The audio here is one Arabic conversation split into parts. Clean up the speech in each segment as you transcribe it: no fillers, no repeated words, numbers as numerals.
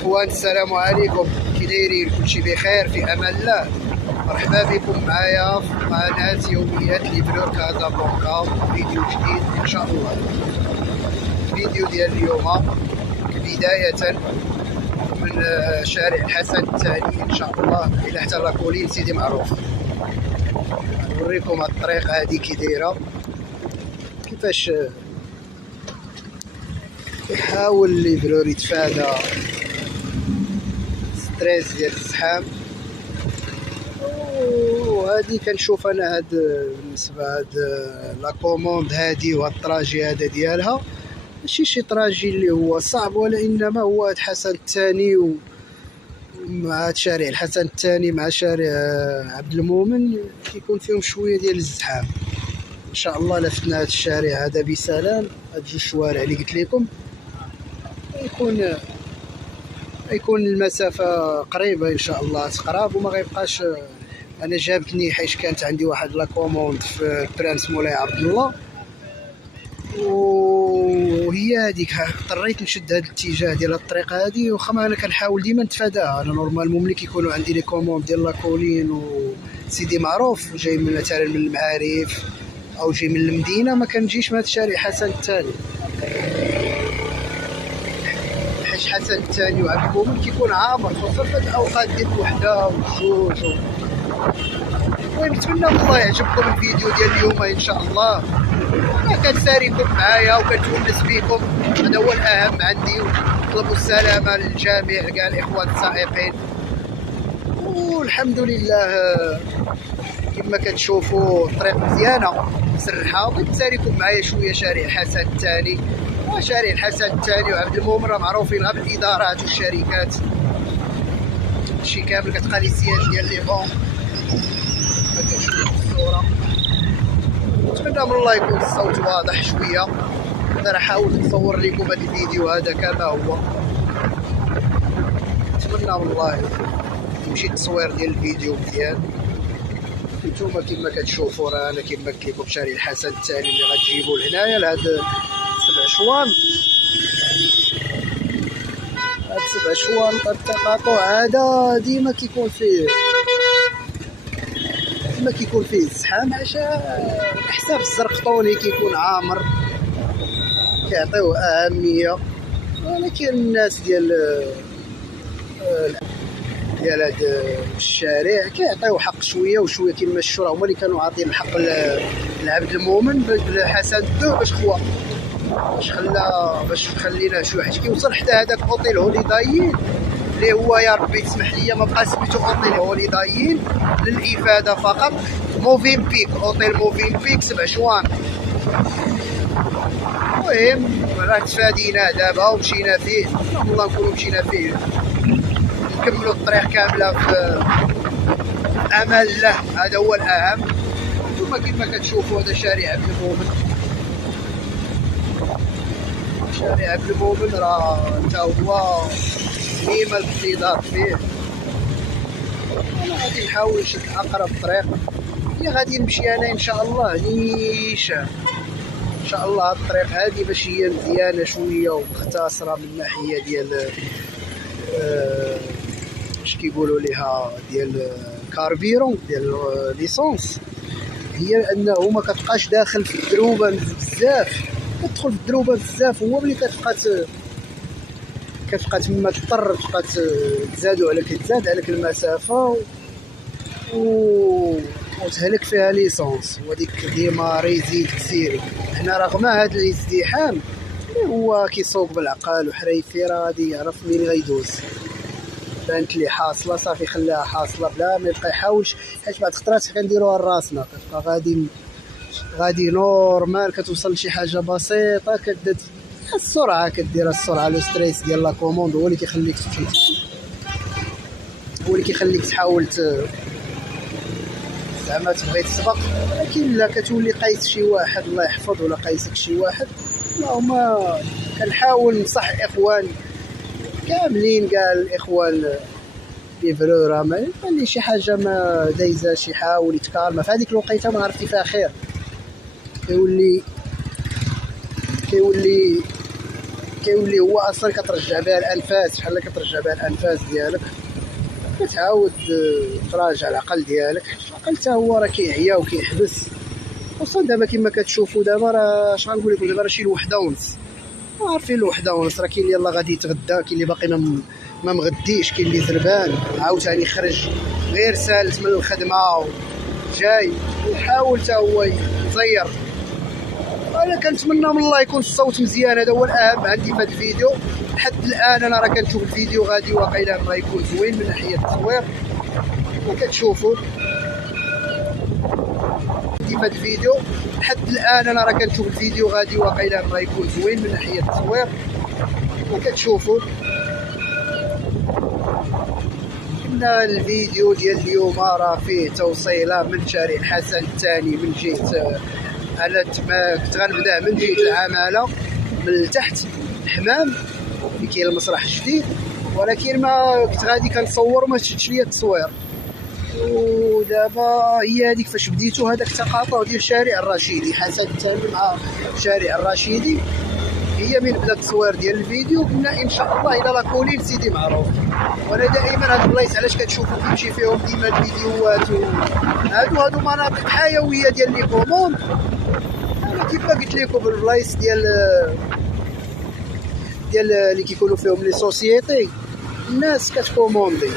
اخوان السلام عليكم، كي دايرين؟ كلشي بخير في امان الله. مرحبا بكم معايا في قناه يوميات ليفرور كازابلانكا، فيديو جديد ان شاء الله. الفيديو ديال اليوم بدايه من شارع الحسن الثاني ان شاء الله الى حتى لاكولين سيدي معروف. نوريكم الطريق هذه كي دايره، كيفاش يحاول ليفرور يتفادى ستريس ديال الزحام. وهذه كنشوف انا هاد بالنسبه هاد لا كوموند هادي وهاد الطراجي هذا ديالها ماشي شي طراجي اللي هو صعب، ولا انما هو هاد الحسن الثاني ومع هاد شارع الحسن الثاني مع شارع عبد المؤمن كيكون فيهم شويه ديال الزحام. ان شاء الله لفتنا هاد الشارع هذا بسلام، هاد جوج شوارع اللي قلت لكم يكون المسافه قريبه ان شاء الله تقرب، وما غيبقاش. انا جابتني حيت كانت عندي واحد لا كوموند في برانس مولاي عبد الله، وهي هذيك اضطريت نشد هذا الاتجاه ديال الطريق هذه. واخا انا كنحاول ديما نتفاداها، انا نورمالمون ملي كيكونوا عندي لي كوموند ديال لاكولين وسيدي معروف جاي من مثلا من المعارف او جاي من المدينه، ما كنجيش من هذا الشارع حسن الثاني. حيت حسن الثاني وعبد المؤمن كيكون عامر، خصوصا في الاوقات ديال الوحده والجوج. المهم نتمنى من الله يعجبكم الفيديو ديال اليوم ان شاء الله. انا كنساريكم معايا وكنتونس بكم، هذا هو الاهم عندي. ونطلبوا السلامه للجميع كاع الاخوان السائقين. والحمد لله كما كتشوفوا الطريق مزيانه مسرحه. بغيت نساريكم معايا شويه شارع الحسن الثاني. شارع الحسن الثاني وعبد المؤمن راه معروفين غير بالادارات والشركات، شي كامل كتلقى لي سياج ديال لي بون. كتشوفوا الصوره. نتمنى من الله يكون الصوت واضح شويه. انا راح احاول نصور لكم هذا الفيديو هذا كما هو. نتمنى من الله يمشي التصوير ديال الفيديو مزيان. نتوما كما كتشوفوا راه انا كما قلت لكم شارع الحسن الثاني اللي غتجيبوا لهنايا لهاد 7 شوان. هاد 7 شوان التقاطع هذا ديما كيكون فيه الزحام، على حساب الزرقطوني كيكون عامر كيعطيوه اهميه. ولكن الناس ديال هاد الشارع كيعطيو حق شويه وشويه، كيما الشورى هما اللي كانوا عاطين الحق لعبد المؤمن بالحسن الدو باش خلينا شويه، حيت كيوصل حتى هذاك اوتيل هوليدايين اللي هو يا ربي تسمح لي ما بقى سميتو اوتيل هوليدايين للافاده فقط. موفين بيك، اوتيل موفين بيك 7 شوان. المهم راه تفادينا دابا ومشينا فيه، والله نكونوا مشينا فيه نكملوا الطريق كامله في امان الله. هذا هو الاهم. ثم كما كتشوفوا هذا شارع عبد المؤمن. شارع عبد المؤمن راه حتى هو ديما الانتظار فيه. انا غادي نحاول نشد اقرب طريق اللي غادي نمشي انا ان شاء الله نيشان ان شاء الله. الطريق هذه باش هي مزيانه شويه ومختصره من الناحيه ديال اش كيقولوا ليها ديال الكاربيرون ديال ليسونس، هي انه ما كتبقاش داخل في الدروبه بزاف. كتدخل في الدروبه بزاف هو ملي كتبقى تما تضطر تبقى تزاد عليك المسافه وتهلك فيها ليسونس. وديك ديما ريزيد كثير. حنا رغم هذا الازدحام هو كيسوق بالعقل وحريفي راه غادي يعرف مين غيدوز. بانت لي حاصله صافي خلاها حاصله بلا ما يبقى يحاولش، حيت بعض الخطرات كنديروها لراسنا كتبقى غادي نورمال كتوصل لشي حاجه بسيطه كدير السرعه لو ستريس ديال لا كوموند هو اللي كيخليك تمشي، هو اللي كيخليك تحاول زعما تبغي تسبق. ولكن لا كتولي قايس شي واحد الله يحفظ ولا قايسك شي واحد. اللهم كنحاول نصح الاخوان كاملين كاع الاخوان ليفرور ما يبان شي حاجه ما دايزاش يحاول يتكالما في هذيك الوقيته ما عرفتي فيها خير. كيولي كيولي هو اصلا كترجع بها الانفاس، بحال كترجع بها الانفاس ديالك، كتعاود تراجع العقل ديالك. العقل حتى هو راه كيعيا وكيحبس، خصوصا دابا كما كتشوفوا دابا راه اش غنقول لكم، دابا راه شي 1:30 عارفين 1:30 راه كاين اللي يلاه غادي يتغدى، كاين اللي باقي ما مغديش، كاين اللي زربان عاوتاني خرج غير سالت من الخدمه جاي يحاول حتى هو يزير. انا كنتمنى من الله يكون الصوت مزيان، هذا هو الاهم عندي في هذا الفيديو. لحد الان انا راه كنشوف الفيديو غادي واقيلا ما يكون زوين من ناحيه التصوير، وكتشوفوا في هذا الفيديو. لحد الان انا راه كنشوف الفيديو غادي واقيلا ما يكون زوين من ناحيه التصوير، وكتشوفوا ان الفيديو ديال اليوم راه فيه توصيله من شارع حسن الثاني من جهه على تماك، كنت غنبدا من جهه العماله من التحت الحمام اللي كاين المسرح الجديد، ولكن ما كنت غادي كنصور وما شدتش ليا التصوير. ودابا هي هذيك فاش بديتو هذاك التقاطع ديال شارع الرشيدي حسن الثاني مع شارع الرشيدي، هي من بدا التصوير ديال الفيديو قلنا ان شاء الله الى لاكولين سيدي معروف. وانا دائما هاد البلايص علاش كتشوفوا كيمشي فيهم ديما الفيديوهات هادو مناطق حيويه ديال لي كوموند. انا كيما قلت لكم البلايص ديال اللي كيكونوا فيهم لي سوسيتي، الناس كتكوموندي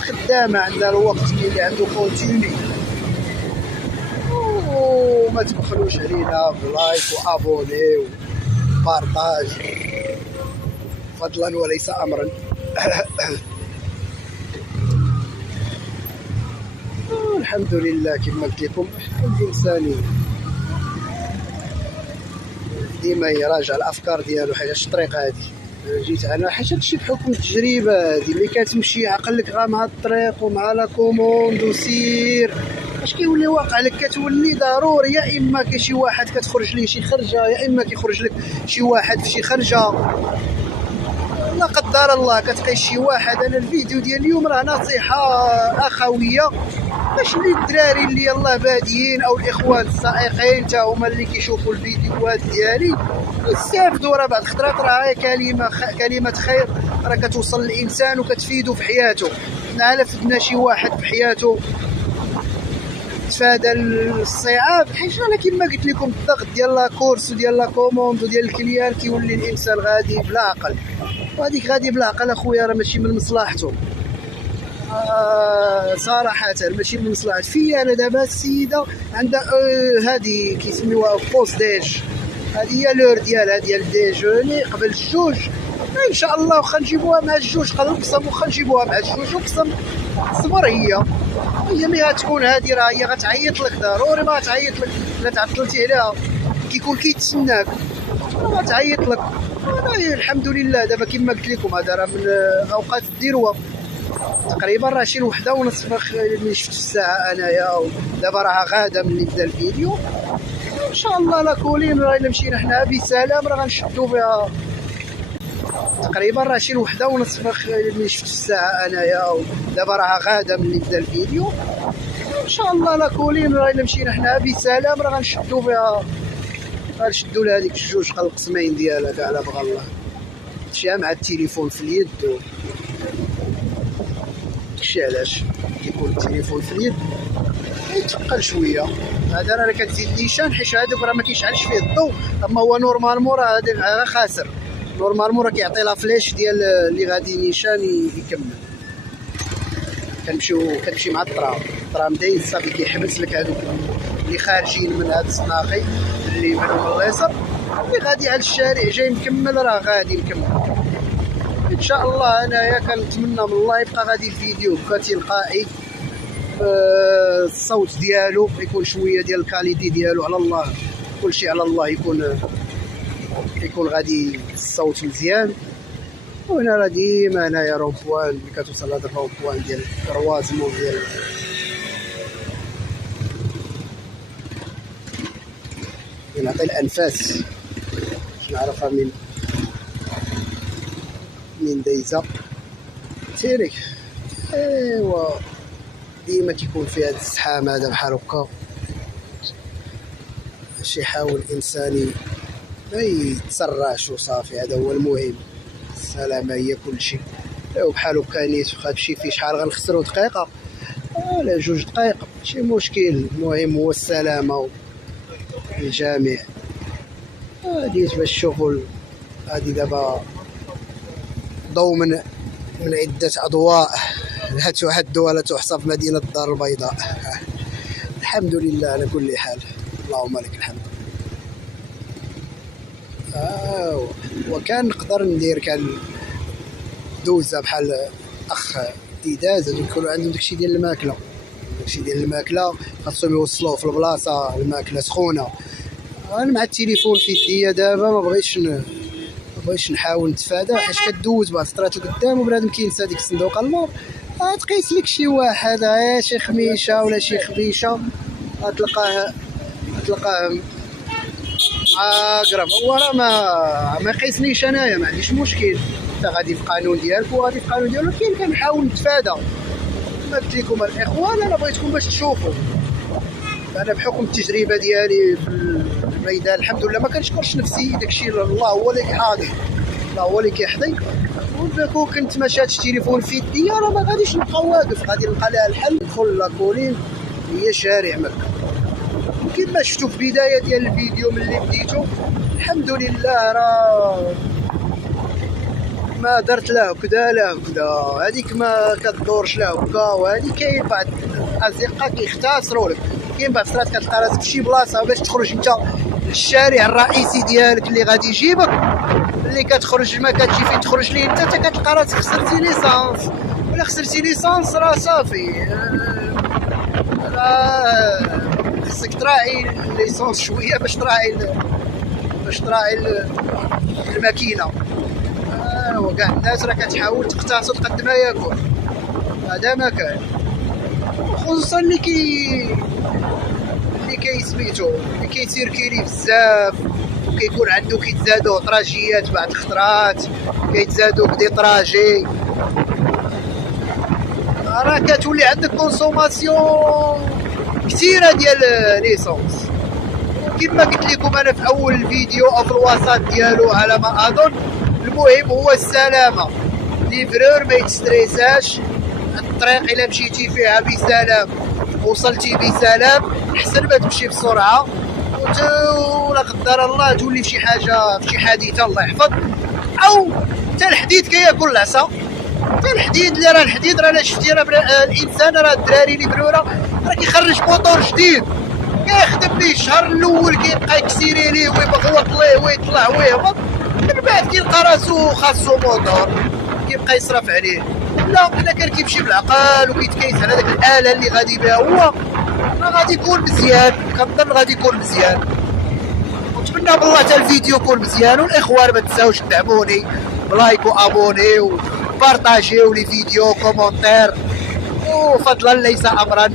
خدامه عندها الوقت اللي عنده كونتيني، وما تبخلوش علينا بلايك وابوني وبارطاج فضلا وليس امرا. الحمد لله كما قلت لكم الانسان ديما يراجع الافكار ديالو، حيت الطريق هذه جيت انا حيت هادشي بحكم التجربه هذه اللي كتمشي عقلك غا مع الطريق ومع لا كوموند وسير، اش كيولي واقع لك كتولي ضروري يا اما كاين شي واحد كتخرج ليه شي خرجه، يا اما كيخرج لك شي واحد في شي خرجه لا قدر الله كتلقى شي واحد. انا الفيديو ديال اليوم راه نصيحه اخويه باش الدراري اللي يلاه باديين او الاخوان السائقين حتى هما اللي كيشوفوا الفيديوهات ديالي يستافدوا. راه بعض الخطرات راه كلمه خير راه كتوصل للانسان وكتفيدو في حياته. حنا فدنا شي واحد في حياته تفادى الصعاب، حيت انا كما قلت لكم الضغط ديال لا كورس وديال لا كوموند وديال الكليان كيولي الانسان غادي بلا عقل، وهذيك غادي بلا عقل اخويا راه ماشي من مصلحته. صراحه ماشي من مصلحتي. في انا دابا السيده عندها هذه كيسميوها بوست ديج، هذه هي لور ديالها ديال ديجوني قبل الجوج، ان شاء الله واخا نجيبوها مع الجوج قسم، واخا نجيبوها مع الجوج وقسم صبر. هي ملي غتكون هادي راه هي غتعيط لك ضروري، ما غتعيط لك الا تعطلتي عليها كيكون كيتسناك غتعيط لك. الحمد لله دابا كما قلت لكم هذا راه من اوقات الذروه تقريبا، راه شي 1:30 ملي شفت الساعه انايا، ودابا راه غاده ملي بدا الفيديو. ان شاء الله لا كولين راه الا مشينا حنا بسلام راه غنشدو فيها تقريبا، راه شي 1:30 ملي شفت الساعه انايا، ودابا راه غاده ملي بدا الفيديو. ان شاء الله لا كولين راه الا مشينا حنا بسلام راه غنشدو فيها، غنشدو لها هذيك الجوج القسمين ديالها كاع على بغى الله، تمشيها مع التليفون في اليد. داكشي علاش كيكون التليفون في اليد يتقل شويه. هذا راه كتزيد نيشان حيت هذاك راه ما كيشعلش فيه الضوء، اما هو نورمالمون راه هذا خاسر، نورمالمون راه كيعطي لا فليش ديال اللي غادي نيشان يكمل. كنمشي مع الطرام دايز صافي كيحبس لك هذوك اللي خارجين من هذا السناقي اللي من اليسار، اللي غادي على الشارع جاي مكمل راه غادي مكمل ان شاء الله. انايا كنتمنى من الله يبقى غادي الفيديو كتلقائي، الصوت ديالو يكون شويه ديال الكاليتي ديالو على الله، كلشي على الله يكون غادي الصوت مزيان. وهنا راه ديما هنايا رومبوان اللي كتوصل لهاد الرومبوان ديال كروازمون ديال نعطي الانفاس باش نعرفها من دايزه تيريك. ايوا ديما كيكون في هذا الزحام هذا بحال هكا باش يحاول الانسان ما يتسرعش وصافي. هذا هو المهم، السلامة هي كل شيء. وبحال هكا نيت واخا تمشي فيه شحال غنخسرو دقيقة ولا 2 دقائق ماشي مشكل، المهم هو السلامة الجميع. ديت باش تشوفوا هادي دابا ضوء من عدة أضواء لا تعد ولا تحصى في مدينة الدار البيضاء. الحمد لله على كل حال، اللهم لك الحمد. وكان نقدر ندير كان دوزة بحال أخ ديداز يكونوا عندهم داكشي ديال الماكلة، خاصهم يوصلوه في البلاصة الماكلة سخونة. أنا مع التليفون في يديا دابا ما بغيتش نحاول نتفادى، حيت كدوز بعض الفترات لقدام وبنادم كينسى ديك الصندوق اللور. تقيس لك شي واحد شي خميشه ولا شي خبيشه تلقاه قرب. هو راه ما يقيسنيش انايا، ما عنديش مشكل، انت غادي في القانون ديالك وغادي في القانون ديالو، ولكن كنحاول نتفادى. ما قلت لكم الاخوان، انا بغيتكم باش تشوفوا. انا بحكم التجربه ديالي في الميدان الحمد لله ما كنشكرش نفسي، داكشي الله هو اللي كيحاضي، الله هو اللي كيحضي. وكون كنت ما شادش التليفون في يديا راه ما غاديش نبقى واقف، غادي نلقى لها الحل. ندخل لاكولين هي شارع مكة. وكما شفتوا في البدايه ديال الفيديو ملي بديتو الحمد لله راه ما درت لا هكذا هذيك ما كدورش لا هكا. وهذه كاين بعض الاصدقاء كيختصروا لك، كاين بعض الصرات كتلقى راسك في شي بلاصه باش تخرج انت للشارع الرئيسي ديالك اللي غادي يجيبك، اللي كتخرج ما كتجي فين تخرج ليه انت كتلقى راسك خسرتي ليسانس. ولا خسرتي ليسانس راه صافي، خصك تراعي ليسانس شويه باش تراعي الماكينه. وكاع الناس راه كتحاول تقتصد قد ما يكون، هذا ما كان. خصوصا اللي كيسميتو اللي كيسيركيلي بزاف وكيكون عنده كيتزادو طراجيات بعد الخطرات، كيتزادو بدي طراجي، راه كتولي عندك كونسوماسيون كثيره ديال ليسونس. كما قلت لكم انا في اول الفيديو او في الوسط ديالو على ما اظن، المهم هو السلامه. ليفرور ما يتستريساش، الطريق الا مشيتي فيها بسلام وصلتي بسلام احسن ما تمشي بسرعه ولا قدر الله تولي في شي حاجه في شي حادثه الله يحفظ. او حتى الحديد كياكل العصا، حتى الحديد اللي راه الحديد راه شفتي راه الانسان راه الدراري اللي بروره راه كيخرج موطور جديد كيخدم ليه الشهر الاول كيبقى يكسيري ليه ويبغوط ليه ويطلع ويهبط، من بعد كيلقى راسو خاصو موطور كيبقى يصرف عليه. لا الا كان كيمشي بالعقل وكيتكيس على داك الاله اللي غادي بها هو راه غادي يكون مزيان، كنظن غادي يكون مزيان. ونتمنى بالله حتى الفيديو يكون مزيان. والاخوان ما تنساوش تدعموني بلايك وابوني وبارطاجيو لي فيديو كومونتير، وفضلا ليس امرا.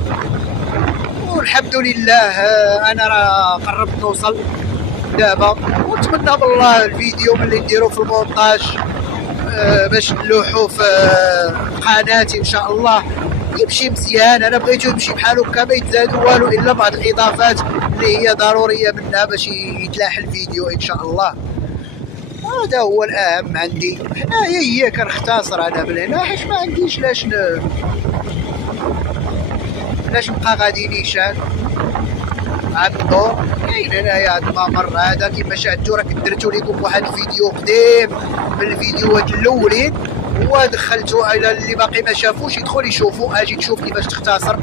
والحمد لله انا راه قربت نوصل دابا، ونتمنى بالله الفيديو ملي نديرو في المونتاج باش نلوحو في قناتي ان شاء الله يمشي مزيان. انا بغيتو يمشي بحال هكا ما يتزادو والو الا بعض الاضافات اللي هي ضروريه منها باش يتلاح الفيديو ان شاء الله. هذا هو الاهم عندي. حنايا هي كنختصر انا من هنا حيت ما عنديش لاش نبقى غادي نيشان مع الدور. كاين هنايا هاد الممر هذا كيما شاهدتو، راه درتو لكم واحد الفيديو قديم من الفيديوهات الاولين ودخلتو على اللي باقي ما شافوش يدخل يشوفوا. اجي تشوف كيفاش تختصر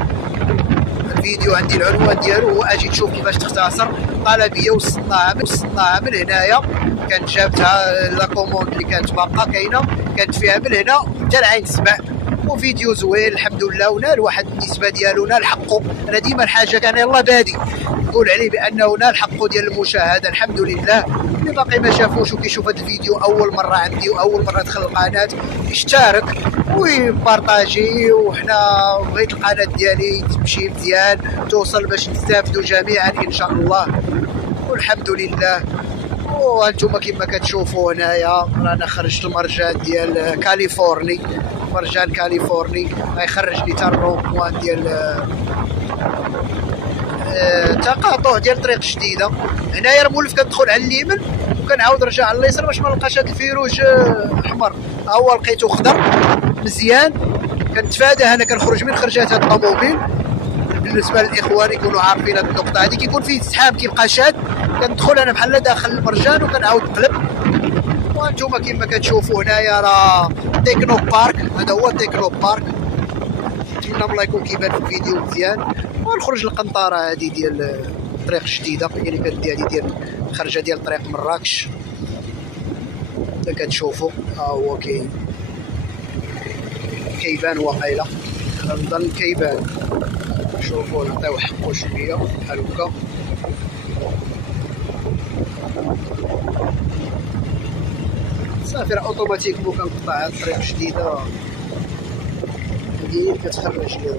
الفيديو، عندي العنوان ديالو هو اجي تشوف كيفاش تختصر. طلبيه وصلناها من هنايا، كانت جابتها لا كوموند اللي كانت باقا كاينه، كانت فيها من هنا حتى العين السبع. وفيديو زوين الحمد لله، ونال واحد النسبه ديالو نال حقه. انا ديما الحاجه كان يلاه بادي نقول عليه بانه نال حقه ديال المشاهده الحمد لله. اللي باقي ما شافوش وكيشوف هذا الفيديو اول مره عندي واول مره دخل القناه يشترك ويبارطاجي، وحنا بغيت القناه ديالي تمشي مزيان توصل باش نستافدوا جميعا ان شاء الله. والحمد لله. وانتم كما كتشوفوا هنايا رانا خرجت المرجان ديال كاليفورني، مرجان كاليفورني غيخرج لي تا الرومبوان ديال تقاطع ديال طريق جديده. هنايا راه مولف كندخل على اليمين وكنعاود نرجع على اليسار باش ما نلقاش هاد الفيروج احمر. ها هو لقيته خضر مزيان، كنتفادى انا كنخرج من خرجات هاد الطوموبيل. بالنسبه للاخوان يكونوا عارفين هاد النقطه هادي، كيكون فيه السحاب كيبقى شاد كندخل انا بحال داخل المرجان وكنعاود نقلب. وانتم كما كتشوفوا هنايا راه تكنو بارك، هذا هو تكنو بارك. نتمنى من الله يكون كيبان في الفيديو مزيان. ونخرج القنطره هذه ديال الطريق الجديده اللي كندي هذه ديال الخرجه ديال طريق مراكش اللي كتشوفوا. ها هو كيبان واقيلا، كنظن كيبان. شوفوا نعطيو حقو شويه بحال هكا. صافي راه اوتوماتيكمون كنقطع هاد الطريق الجديده هادي كتخرج لي.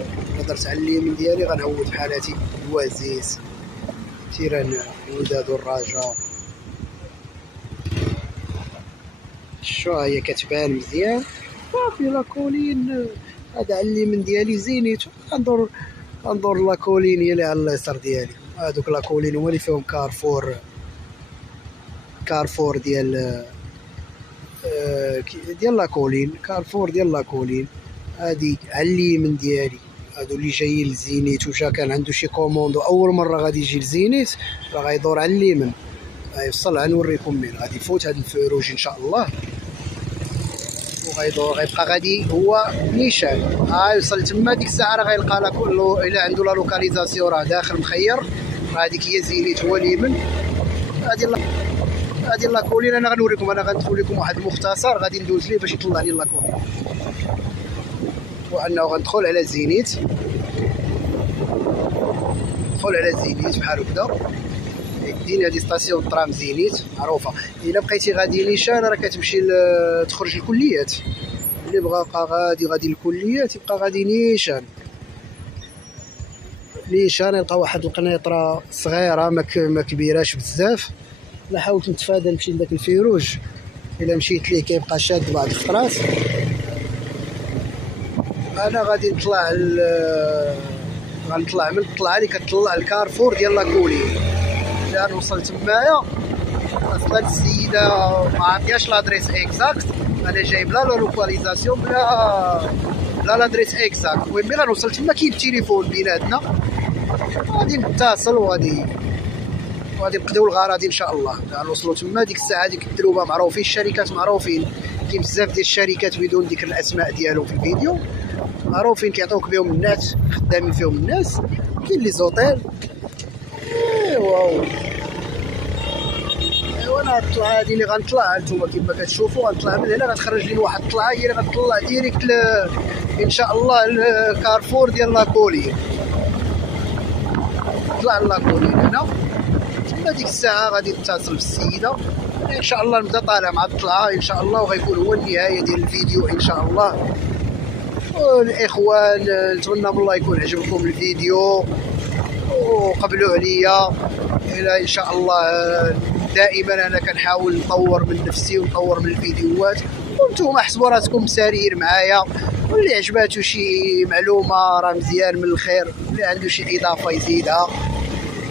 درت على اليمين ديالي غنهود بحال هاتي الوازيز، تيران، الوداد والرجاء. شو هي كتبان مزيان. صافي لاكولين هذا على اليمين ديالي زينيت. غندور لاكولين هي اللي على اليسار ديالي. هادوك لاكولين هما اللي فيهم كارفور ديال لاكولين، كارفور ديال لاكولين. هادي على اليمين ديالي هادو اللي جايين لزينيت، وجا كان عنده شي كوموندو اول مره غادي يجي لزينيت راه غيدور على اليمين. غيوصل غنوريكم من غادي يفوت هاد الفروج ان شاء الله، وغيدور غيبقى غادي هو نيشان. يوصل تما ديك الساعه راه غيلقى لا كله الا عنده لا لوكاليزاسيون راه داخل مخير. هذيك هي زينيت هو اليمين. هادي لاكولين انا غنوريكم. انا غندخل لكم واحد المختصر غادي ندوز ليه باش يطلع لي لاكولين، وانه غندخل على زينيت. ندخل على زينيت بحال هكذا. دينا هادي ستاسيون الترام زينيت معروفه. الا بقيتي غادي نيشان راه كتمشي تخرج الكليات. اللي بغى غادي الكليات يبقى غادي نيشان يلقى واحد القنيطره صغيره ما كبيراش بزاف. لا حاولت نتفادى نمشي لذاك الفيروج، الا مشيت ليه كيبقى شاد بعض الخطرات. انا غادي غنطلع من الطلعه اللي كتطلع الكارفور ديال لاكولين. الا نوصل تمايا اصلا السيده ما عطياش لادريس اكزاكت، انا جايب لا لوكاليزاسيون بلا لادريس اكزاكت. المهم ملي غنوصل تما كاين التليفون بيناتنا، غادي نتصل وغادي نقضيو الغراض ان شاء الله. غنوصلوا تما ديك الساعه ديك الدروبه معروفين، الشركات معروفين، كاين بزاف ديال الشركات بدون ذكر الاسماء ديالهم في الفيديو، معروفين كيعطيوك بهم الناس، خدامين فيهم الناس. كاين لي زوطيل. ايوا انا الطلعه هادي اللي غنطلع نتوما كما كتشوفوا، غنطلع من هنا غتخرج لي واحد الطلعه هي اللي غتطلع ديريكت ان شاء الله الكارفور ديال لاكولين. طلع لاكولين هنا تما ديك الساعه غادي نتصل بالسيده ان شاء الله. نبدا طالع مع الطلعه ان شاء الله، وغيكون هو النهايه ديال الفيديو ان شاء الله. والاخوان نتمنى من الله يكون عجبكم الفيديو وقبلوا عليا. الى ان شاء الله دائما انا كنحاول نطور من نفسي ونطور من الفيديوهات، وانتم حسبوا راسكم مساريين معايا. واللي عجباتو شي معلومه راه مزيان من الخير، اللي عنده شي اضافه يزيدها.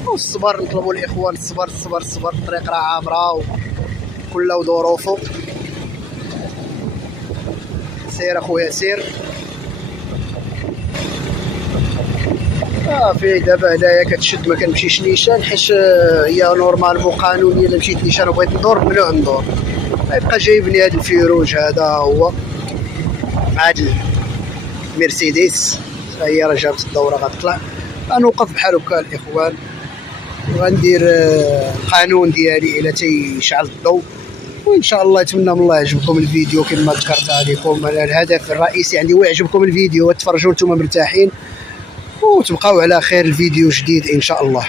والصبر نطلبوا الاخوان، الصبر الصبر الصبر. الطريق راه عامره وكل ظروفه. سير اخويا سير. صافي دابا هنايا كتشد ما كنمشيش نيشان، حيت هي نورمالمون قانونيا الا مشيت نيشان وبغيت ندور ممنوع ندور. غيبقى جايبني هذا الفيروج هذا هو مع هاد المرسيدس. هي راه جابت الدوره غتطلع. غنوقف بحال هكا الاخوان وغندير القانون ديالي الى تيشعل الضوء. وان شاء الله نتمنى من الله يعجبكم الفيديو كما ذكرت عليكم. الهدف الرئيسي عندي هو يعجبكم الفيديو وتفرجوا نتوما مرتاحين، وتبقاو على خير. الفيديو جديد ان شاء الله.